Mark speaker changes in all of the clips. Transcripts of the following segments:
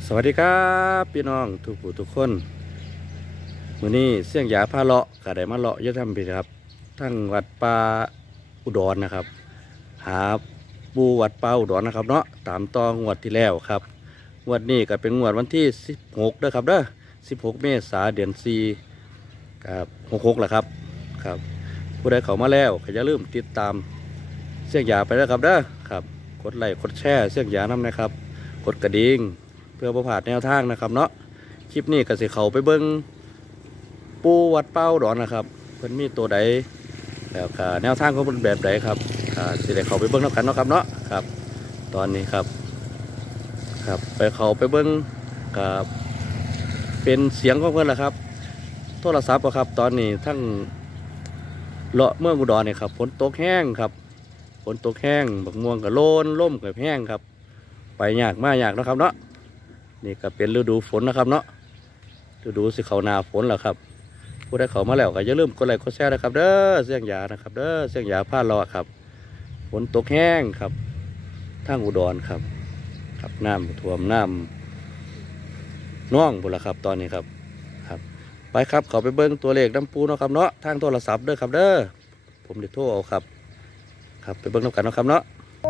Speaker 1: สวัสดีครับพี่น้องทุกผู้ทุกคนมื้อนี้เสี่ยงยาพาเลาะก็ได้มาเลาะยะทำพี่ครับทั้งวัดป่าอุดรนะครับหาปูวัดป่าอุดรนะครับเนาะตามตองงวดที่แล้วครับงวดนี้ก็เป็นงวดวันที่16เด้อครับเด้อ16 เมษายนเดือน4กับ66แหละครับผู้ใดเข้ามาแล้วก็อย่าลืมติดตามเสี่ยงยาไปแล้วครับเด้อครับกดไลค์กดแชร์เสี่ยงยานำนะครับกดกระดิ่งเพื่อประพลาดแนวทางนะครับเนาะคลิปนี้ก็สิเขาไปเบิ้งปูวัดเป้าดอนนะครับเพิ่นมีตัวใดแล้วก็แนวทางของเพิ่นแบบใดครับสิได้เขาไปเบิ้งแล้วกันเนาะครับเนาะครับตอนนี้ครับไปเขาไปเบิ้งกับเป็นเสียงของเพิ่นแหละครับโทรศัพท์ครับตอนนี้ทั้งเลาะเมืองอุดรเนี่ยครับฝนตกแห้งครับฝนตกแห้งบักม่วงกับโลนล่มกับแห้งครับไปยากมากยากนะครับเนาะนี่ก็เป็นฤดูฝนนะครับเนาะฤดูสิเขาหนาฝนแหละครับผู้ใดเขามาแล้วก็อย่าลืมกดไลค์กดแชร์นะครับเด้อเสี่ยงยานะครับเด้อเสี่ยงยาพาเลาะครับฝนตกแห้งครับทางอุดรครับน้ำท่วมน้ำน่องบุละครับตอนนี้ครับไปครับเขาไปเบิ้งตัวเลขน้ำปูเนาะครับเนาะทางโทรศัพท์เด้อครับเด้อผมเดี๋ยวโทรเอาครับไปเบิ้งน้ำกันเนาะครับเนาะ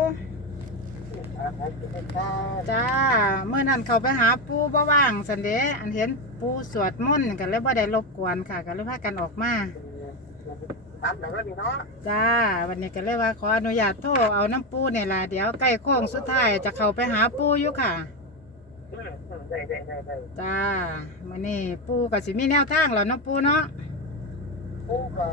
Speaker 2: จ้าเมื่อนั้นเขาไปหาปูบ่ว่างสันเดอันเห็นปูสวดมนต์กันเลยบ่ได้รบกวนค่ะก็เลยพากันออกมาจ้าวันนี้ก็เลยว่าขออนุญาตโทรเอาน้ำปูเนี่ยล่ะเดี๋ยวใกล้โค้งสุดท้ายจะเข้าไปหาปูอยู่ค่ะจ้ามื้อนี้ปูก็สิมีแนวทางแล้วเนาะปูเนาะ
Speaker 3: ปูก็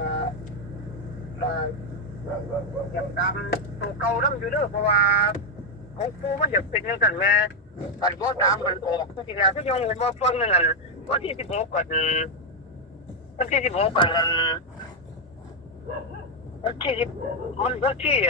Speaker 3: ยังตามตัวเก่านั่งอยู่เด้อเพราะว่าของปูมันอยากเป็นยังกันแม่กันบ่ตามมันออกจริงๆแล้วก็ยังเห็นว่าฟังนั่นน่ะวันที่16กันวันที่16กันวันที่10มันวันที่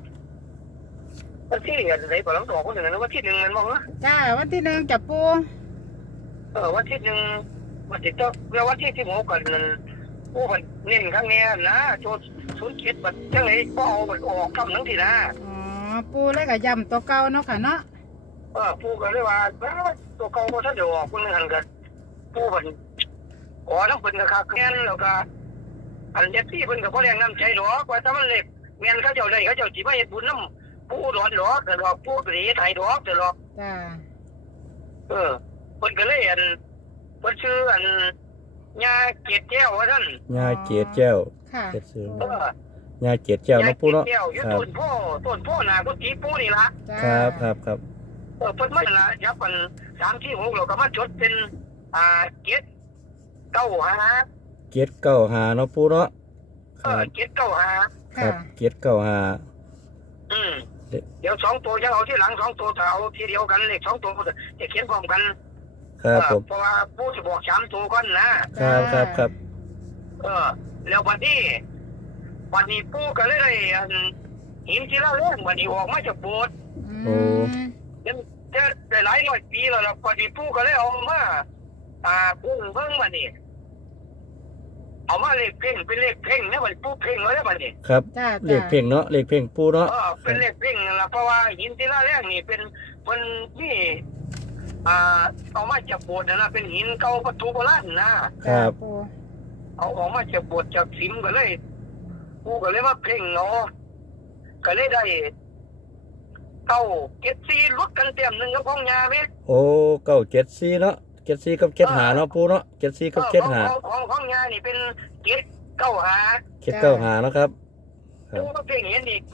Speaker 3: ไหนบ่ลองตอบคนหนึ่งนะวันที่1มันบ่ฮะ
Speaker 2: จ้าวันที่1จับปู
Speaker 3: วันที่1วันที่ต่อแล้ววันที่16กันปูมันเน้นครั้งนี้นะโจทย์07บัดจังได๋บ่เอามันออกคำนึงทีนะ
Speaker 2: ปูเลยก็ย้ำตัวเก่าเนาะค่ะเนาะ
Speaker 3: ปูก็เลยว่าตัวเก่าบ่ทันได้ออกคนนึงหันกันปูเพิ่นขอทั้งเพิ่นก็คักแม่นแล้วก็อันเด็กที่เพิ่นก็บ่แรงน้ำใจหรอกว่าถ้ามันเล็กแม่นเขาเจ้าได้เขาเจ้าสิมาเฮ็ดบุญนำปูดอนหรอกแต่ว่าปูก็สิเฮ็ดให้ดอกแต่หรอก
Speaker 2: จ้า
Speaker 3: เพิ่นก็เลยเพิ่นชื่อยาเกศแก้วว่าซั่น
Speaker 1: ยาเกศแก้ว
Speaker 2: ค่ะ
Speaker 1: ยาเกศแก้วเนาะปูเนาะ
Speaker 3: ครับต้นพ่อนากุฏิปูนี่ล่ะ
Speaker 1: ครับ
Speaker 3: เพิ่นมาละยับกัน3ที่6แล้วก็มาจดเป็นเกศ95
Speaker 1: เกศ95เนาะปูเนาะ
Speaker 3: เกศ95
Speaker 1: ครับเกศ95
Speaker 3: เดี๋ยว2ตัวจะเอาที่หลัง2ตัวจะเอาทีเดียวกันเลข2ตัวจะเขียนพร้อมกัน
Speaker 1: ครับผม
Speaker 3: เพราะว่าปูจะบอก3ตัวก่อนนะครับแล้ววันนี้ปูก็เลยหินที่ละเรื่องวันนี้ออกมาจากโบสถ์ยังได้หลายร้อยปีแล้วล่ะวันนี้ปูก็เลยเอามาเพิ่งวันนี้เอามาเลขเพ่งเป็นเลขเพ่งนะวันปูเพ่งไว้แล้ววันนี้
Speaker 1: ครับเลขเพ่งเนาะเลขเพ่งปูเนาะ
Speaker 3: เป็นเลขเพ่งนะเพราะว่าหินที่ละเรื่องนี่เป็นนี่เอามาจากโบสถ์นะเป็นหินเก่าประตูโบราณ
Speaker 1: นะครับ
Speaker 3: เอาออกมาจากโบสถ์จากสิมก็เลยปูก็เลยมาเพ่งเนาะก็เลยได้974ลดกันเต็ม1กับของยาเว้ย
Speaker 1: โอ้974เนาะ74กับ75เนาะปูเนาะ74กับ75
Speaker 3: ของยานี่เป็น
Speaker 1: 795เนาะครับ
Speaker 3: ปูก็เพ่งเห็นนี่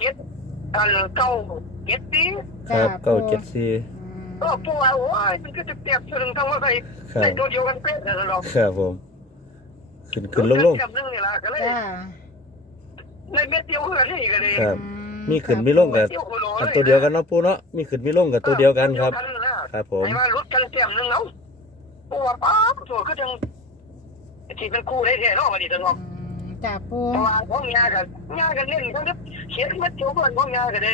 Speaker 3: 974
Speaker 1: ครับ974
Speaker 3: ปูว่าโอ้ยมันก็จะเปรียบถึงทั้งว่าได้ตัวเดียวกันเป๊ะเลยหรอก
Speaker 1: ครับผมขึ้นลง
Speaker 3: เต็มนึงนี่ล่ะก็เลยในเม็ดเดียวกันนี่ก็เลย
Speaker 1: ครับมีขึ้นมีลงกับตัวเดียวกันเนาะปูเนาะมีขึ้นมีลงกับตัวเดียวกันครับผม
Speaker 3: ไอ้ว่าลดกันเต็มนึงเนาะปูว่าป๊าบตัวก็จังที่เป็นคู่ได้แท้เนาะวันนี้ตลอด
Speaker 2: จ้าปู
Speaker 3: เพราะว่าของยากันเล่นทั้งนี้เขียนเม็ดเดียวกันของยากันเลย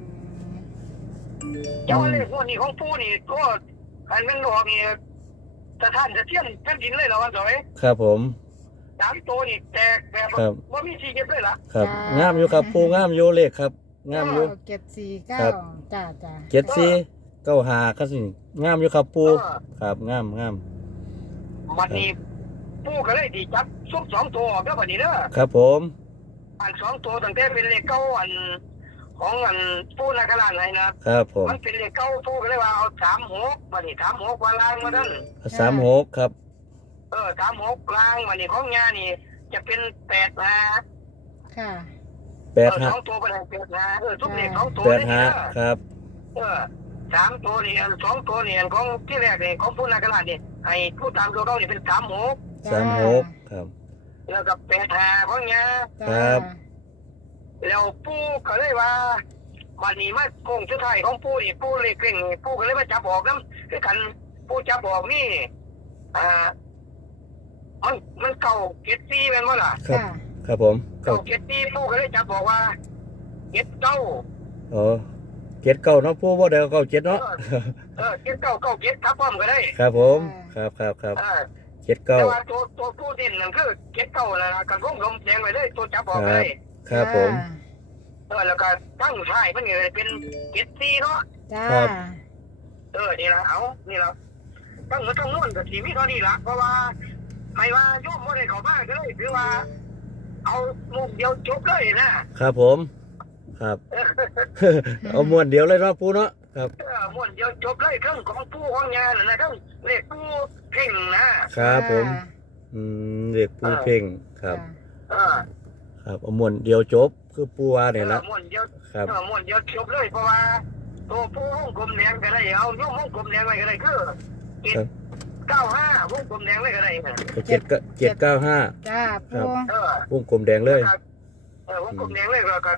Speaker 3: เจ้าเลขวันนี้ของปูนี่ก็อันนั้นดอกนี่จะท่านจะเที่ยงแผ่นดินเลยเหรอวันต่อไป
Speaker 1: ครับผม
Speaker 3: 3ตัวนี่แตกแบบว่ามี4เก็บเลยล่ะ
Speaker 1: ครับงามอยู่ครับปูงามอยู่เลขครับงามอยู่
Speaker 2: 749จ้า
Speaker 1: 74 95ก็สิงามอยู่ครับปู
Speaker 3: เออ
Speaker 1: ครับงาม
Speaker 3: วันนี้ปูก็เลยดีจับซุป2ตัวออกแล้วบัดนี้เด้อ
Speaker 1: ครับผม
Speaker 3: อัน2ตัวตั้งแต่เป็นเลขเก้าอันของอันปูนาคราชไหนนะครับ
Speaker 1: ผม
Speaker 3: มันเป็นเลขเก้าปูก็เลยว่าเอา36บัดนี้36ว่าล้างมาท่าน
Speaker 1: 36ครับ
Speaker 3: 36ล้างวันนี้ของยานี่จะเป็น8นะ
Speaker 2: ค่ะ
Speaker 3: สองตัวเป็น8นะทุกเลข2ตัวเลยนะ
Speaker 1: 85ครับ
Speaker 3: 3ตัวนี่2ตัวนี่ของที่แรกนี่ของปูนาคราชนี่ให้ผู้ตามตัวเขานี่เป็น36
Speaker 1: 36ครับ
Speaker 3: แล้วก็85ของยา
Speaker 1: ครับ
Speaker 3: แล้วปู่ก็เลยว่าวันนี้มาโกงสุดท้ายของปู่นี่ปู่เลยเก่งนี่ปู่ก็เลยมาจับออกน้ำคือกันปู่จับออกนี่มันเก่าเก็ดซี่เป็นว่าล่ะ
Speaker 1: ครับ
Speaker 2: ค่ะ
Speaker 1: ครับผม
Speaker 3: เก่าเก็ดซี่ปู่ก็เลยจับบอกว่าเก็ดเก้า
Speaker 1: อ๋อ79เนาะปูบ่ได้เอา97เนาะ
Speaker 3: เก็ดเก้าเก็ดทับป้อมก็ได้
Speaker 1: ครับผมครับ
Speaker 3: แต่
Speaker 1: 79
Speaker 3: ว่าตัวผู้เด่นนั่นคือเก็ดเก้าแล้วกันร่มลมแดงไปเลยตัวจับออกไปเลย
Speaker 1: ครับผม
Speaker 3: แล้วก็ตั้งท้ายมันเลยเป็นเก็ดซี่เนาะ
Speaker 2: จ้า
Speaker 1: ครับ
Speaker 3: นี่ละนี่ละตั้งมือตั้งนวนกับทีวิตเท่านี้ละเพราะว่าไม่ว่าโยมไม่ได้เข้าบ้านก็เลยคือว่า เอาลูกเดียวจบเลยนะครับ
Speaker 1: ผม ครับ เอาม้วนเดียวเลยเนาะปูเนาะครับ
Speaker 3: ม้วนเดียวจบเลยเครื่องของผู้ของงานนะเครื่องเลขผู้เพ่งนะครับ
Speaker 1: ผมเด็กปูเพ่งครับ
Speaker 3: เออ
Speaker 1: ครับเอาม้วนเดียวจบคือปูว่าเนี่ยละ
Speaker 3: ม้วนเดียว
Speaker 1: ครับ
Speaker 3: ม้วนเดียวจบเลยเพราะว่าตัวผู้วงกลมแดงก็ได้เอาโยมวงกลมแดงไว้ก็ได้คือ95วงกลมแดงไว้ก็ได้
Speaker 1: 795
Speaker 2: จ้าปู
Speaker 1: วงกลมแดงเลย
Speaker 3: วงกลมแดงเลยก็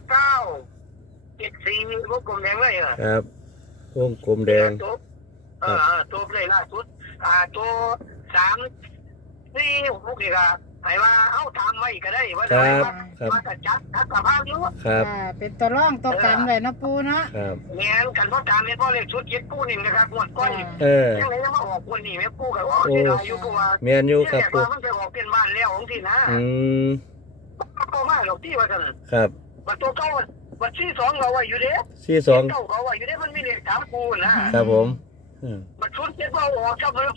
Speaker 3: 974วงกลมแดงเลย
Speaker 1: ครับวงกลมแดง
Speaker 3: ตัวเลยล่าสุดตัว3 4 6นี่ก็ให้ว่าเอาตามไว้ก็ได้ว่า
Speaker 1: ค
Speaker 3: ได้
Speaker 1: รับครับ
Speaker 3: ว่าจะจัดทักษะภาพอยู่
Speaker 1: ครับ
Speaker 2: เป็นตัวร่องตัวกันไว้เนาะปูเนาะ
Speaker 1: ครับ
Speaker 3: แม่นกันเพราะตามเป็นพ่อเลขชุดเจ็ดกู้นี่นะครับหมดก้อน ยังไงยังมาออกคนนี่แม่กู้กับว่าที่ได้อยู่กูว่า
Speaker 1: เมียนอยู่ครับ
Speaker 3: ปูมันจะออกเป็นบ้านแล้วของที่นะ
Speaker 1: ม
Speaker 3: ก็มาหรอกที่ว่ากัน
Speaker 1: ครับ
Speaker 3: มันตัวเก้ามันที่2เราไว้อยู่เด้
Speaker 1: 42
Speaker 3: เก้าเขาไว้อยู่เด้มันมีเลข3กูนะครับ
Speaker 1: ผม
Speaker 3: มันชุดเจ็ดว่าออกครับมัน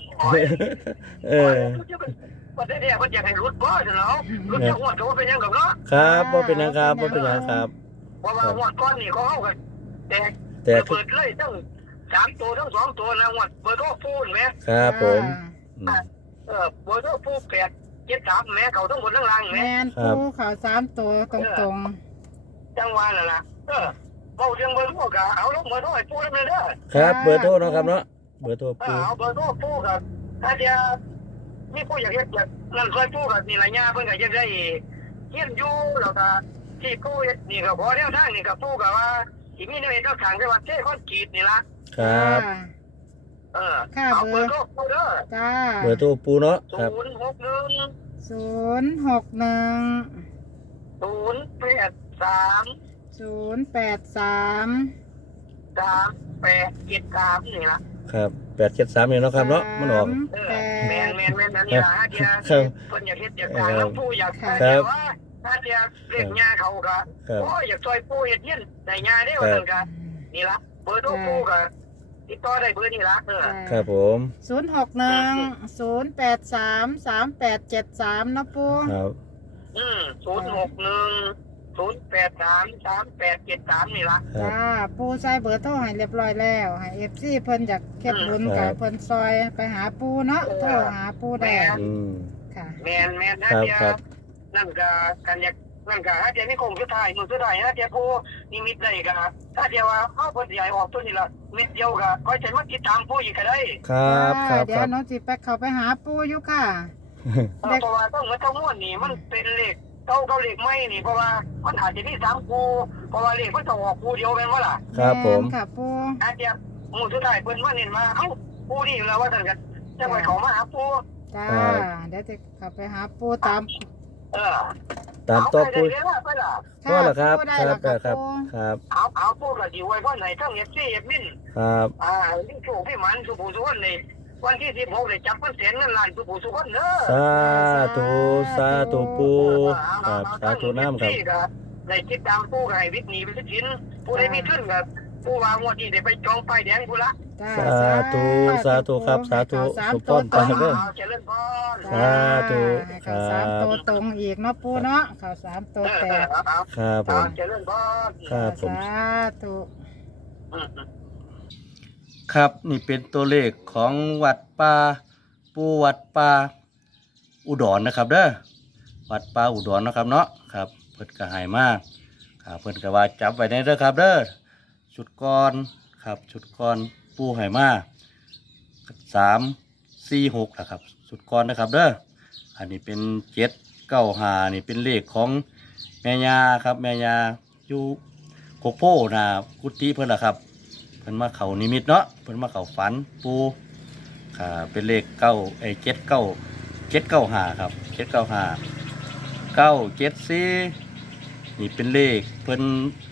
Speaker 3: ประเทศเนี่ยมันอยากให้รุดบ่เนาะรุดจะหวดก็ว่าเป็นยังกับเนาะ
Speaker 1: ครับบ่เป็นหยังครับบ่เป็นหยังครับ
Speaker 3: เพราะว่าหวดก้อนนี่เขาเข้ากันแต่เปิดเลยทั้ง3ตัวทั้ง2ตัวนะหวดเบอร์โทรฟูนไหม
Speaker 1: ครับผม
Speaker 3: เบอร์โทรฟู873แม่เขาทั้งหมดทั้งล่างแม่
Speaker 2: แม่นปูเขา3ตัวตรง
Speaker 3: จังหวะนั่นล่ะเอาเรื่องเบอร์โทรก็เอาลงเบอร์โทรให้ปูได้เด้อ
Speaker 1: ครับเบอร์โทรเนาะครับเนาะเบอร์โทรปู
Speaker 3: เอาเบอร์โทรปูกับถ้าจะมีผู้อยากเฮ็ดนั่นซอยปูกับนี่ล่ะย่าเพิ่นก็อยากได้เฮียนอยู่แล้วก็ที่ปูนี่ก็ขอแนวทางนี่ก็ปูก็ว่าสิมีแนวเฮ็ดทางจังหวัดเทคอนกรีตนี่ล่ะ
Speaker 2: ๆ
Speaker 1: ครับ
Speaker 3: เอาเบอร์โทรปูเด้อ
Speaker 2: จ้า
Speaker 1: เบอร์โทรปูเนาะครับ
Speaker 3: 061 083
Speaker 2: 083
Speaker 3: 3873นี่ล่ะ
Speaker 1: ครับ873นี่เนาะครับเนาะมันออก
Speaker 3: แม่นอันนี้ล่ะฮะเดีย
Speaker 1: ครับ
Speaker 3: เพิ่นอยากเฮ็ดอยากสร้างแล้วปูอยาก
Speaker 1: ครับ
Speaker 3: แต่ว่าถ้าเดียเรียกย่าเขาก็
Speaker 1: ครับ
Speaker 3: โอ้ยอยากซอยปูเฮ็ดเฮียนได้ย่าได้ว่าซั่นก็นี่ล่ะเบอร์โทรปูก็ติดต่อได้เบอร์นี่ล่ะ
Speaker 1: ครับผม
Speaker 2: 061 083 3873เนาะปู
Speaker 1: ครับ
Speaker 3: 061 083 3873นี่ล่ะ
Speaker 1: ครับ
Speaker 2: จ้าปูใส่เบอร์โทรให้เรียบร้อยแล้วให้ FC เพิ่นอยากเก็บบุญกับเพิ่นซอยไปหาปูเนาะโทรหาปูได้ ค่ะ
Speaker 3: แม่นฮะเดียนั่นก็กันอยากนั่นก็ฮะเดียนี่คงสุดท้ายมื้อสุดท้ายฮะเดียปูนิมิตได้ก็ถ้าเดียวว่าเฮาเพิ่นสิให้ออกตัวนี้ล่ะเม็ดเดียวก็ค่อยจะมาติดตามปูอีกก็ได้
Speaker 1: ครับครับ
Speaker 2: เดี๋
Speaker 1: ค
Speaker 2: ย
Speaker 1: รั
Speaker 2: ว
Speaker 1: บ
Speaker 2: น้องสิไปเข้าไปหาปูอยู่ค่ะ
Speaker 3: เพราะว่าต้องมาทั้งมวลนี่มันเป็นเลขเก้าเลขไม่นี่เพราะว่ามันอาจจะมี3คู่เพราะว่าเลขมันต้องออกคู่เดียวกันว่าล่ะ
Speaker 1: ครับผม
Speaker 2: แค่ะปู
Speaker 3: อาจจะหมู่สุดท้ายเพิ่นมาเน้นมาเอ้าคู่นี่แล้วว่าซั่นก็จะไปเขามาหาปู
Speaker 2: จ้าเดี๋ยวจะเข้าไปหาปูตาม
Speaker 1: ตามต่อปู
Speaker 3: ไปล่ะ
Speaker 1: ว่าล่ะครับ
Speaker 2: ปูได้
Speaker 1: ครั
Speaker 2: แล้
Speaker 1: บ
Speaker 2: วค่ะ
Speaker 1: ครับ
Speaker 2: ปู
Speaker 1: ครับ
Speaker 3: เอาปูก็สิไว้พ่อไหนทั้ง FC เอฟมิน
Speaker 1: ครับ
Speaker 3: นี่โชคพี่หมันสุภูสุวรรณนี่วันที่16ได้จับเพิ่นแสนเงินล้านสุภูสุวรรณเด้อ
Speaker 1: สาธุปูครับสาธุน้ำครับ
Speaker 3: ในคิดตามปูกับให้วิทย์หนีไปสินผู้ใดมีทุนกับผู้วางงวดนี้ได้ไปจองไฟแดงกูละ
Speaker 2: จ้า
Speaker 1: สาธุสาธุครับสาธุ
Speaker 2: ให้
Speaker 1: ส
Speaker 2: เขา
Speaker 1: ม
Speaker 2: สาม
Speaker 1: พ
Speaker 2: ตัว
Speaker 1: ร
Speaker 2: ตรง
Speaker 1: ปากเด้อ
Speaker 3: เจริญพร
Speaker 1: สาธุ
Speaker 2: ให้เขาสามตัวตรงอีกเนาะปูเนาะเขาสามตัวแตก
Speaker 1: ครับผม
Speaker 3: เจริญพร
Speaker 1: ครับผม
Speaker 2: สาธุ
Speaker 1: ครับนี่เป็นตัวเลขของวัดป่าปูวัดป่าอุดรนะครับเด้อวัดป่าอุดรนะครับเนาะครับเพิ่นก็ให้มาครับเพิ่นก็ว่าจับไว้ในเด้อครับเด้อชุดก่อนครับชุดก่อนปูให้มา3 4 6นะครับชุดก่อนนะครับเด้ออันนี้เป็น7 9 5นี่เป็นเลขของแม่ย่าครับแม่ย่าอยู่โคกโพนากุฏิเพิ่นล่ะครับเพิ่นมาเข้านิมิตเนาะเพิ่นมาเข้าฝันปูเป็นเลข7 9 5ครับ974นี่เป็นเลขเพิ่น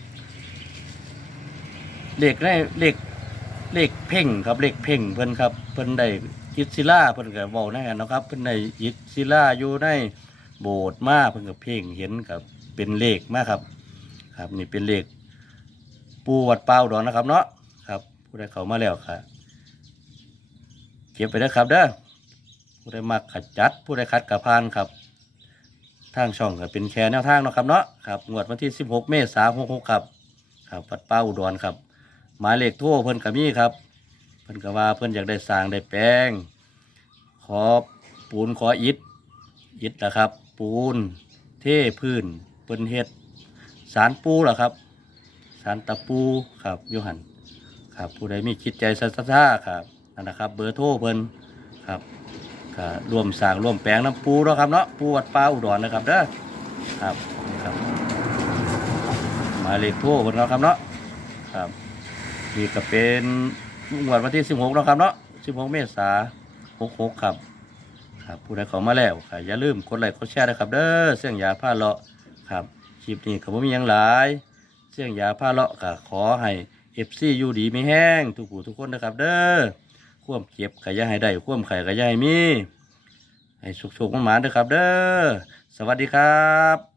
Speaker 1: เลขได้เลขเพ่งครับเลขเพ่งเพิ่นครับเพิ่นได้อิฐศิลาเพิ่นก็เว้าในกันเนาะครับเพิ่นได้อิฐศิลาอยู่ในโบสถ์มาเพิ่นก็เพ่งเห็นกับเป็นเลขมาครับครับนี่เป็นเลขปูวัดป่าอุดรนะครับเนาะครับผู้ใดเข้ามาแล้วครับเก็บไปเด้อครับเด้อผู้ใดมักขัดจัดผู้ใดคัดกระพานครับทางช่องก็เป็นแค่แนวทางเนาะครับเนาะครับงวดวันที่16 เมษายน 66ครับครับวัดป่าอุดรครับหมายเลขโทรเพิ่นก็มีครับเพิ่นก็ว่าเพิ่นอยากได้สร้างได้แปลงขอปูนขออิฐนะครับปูนเทพื้นเพิ่นเฮ็ดศาลปูล่ะครับศาลตะปูครับอยู่หั่นครับผู้ใดมีคิดใจศรัทธาครับนั่นนะครับเบอร์โทรเพิ่นครับก็ร่วมสร้างร่วมแปลงน้ำปูเนาะครับเนาะปูวัดป่าอุดรนะครับเด้อครับนี่ครับหมายเลขโทรเพิ่นเนาะครับเนาะครับนี่ก็เป็นงวดวันที่16เนาะครับเนาะ16 เมษายน 66ครับครับผู้ใดเข้ามาแล้วค่ะอย่าลืมกดไลค์กดแชร์นะครับเด้อเสี่ยงยาผ้าเลาะครับคลิปนี้ก็บ่มีหยังหลายเสี่ยงยาผ้าเลาะก็ขอให้ FC อยู่ดีไม่แห้งทุกผู้ทุกคนนะครับเด้อความเจ็บก็อย่าให้ได้ความไข้ก็อย่าให้มีให้สุขๆมันๆเด้อครับเด้อสวัสดีครับ